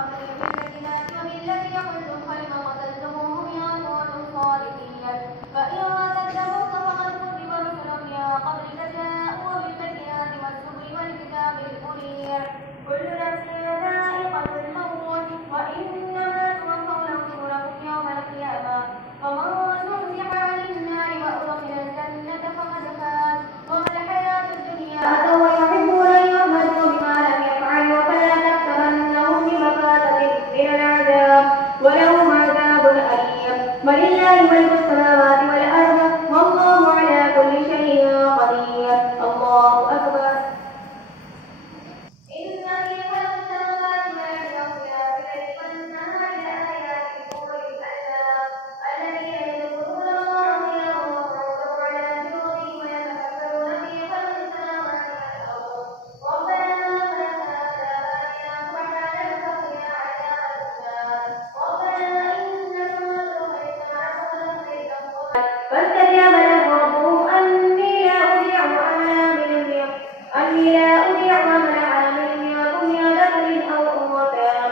قبلي بالبينات وبالذي قلتم فلم قتلتموهم إن كنتم صادقين فإن كذبوك فقد كذب رسل من قبلك جاءوا بالبينات والزبر والكتاب المنير كل نفس ذائقة الموت وإنما توفون أجوركم يوم القيامة فمن زحزح عن النار وأدخل الجنة فقد فاز وما الحياة الدنيا أتوا ويحبون أن يحمدوا بما لم يفعلوا فلا تحسبنهم بمفازة من العذاب ولهم عذاب أليم ولله ملك السماوات والأرض والله على كل شيء قدير الله أكبر إن في خلق السماوات والأرض واختلاف الليل والنهار لآيات لأولي الألباب الذين يذكرون الله قياما وقعودا وعلى جنوبهم ويتفكرون في خلق السماوات والأرض ربنا ما خلقت هذا باطلا سبحانك فقنا عذاب النار ربنا إنك من تخرج الناس فاستجاب له ربهم أني لا أضيع عمل عامل منكم من ذكر أو أنثى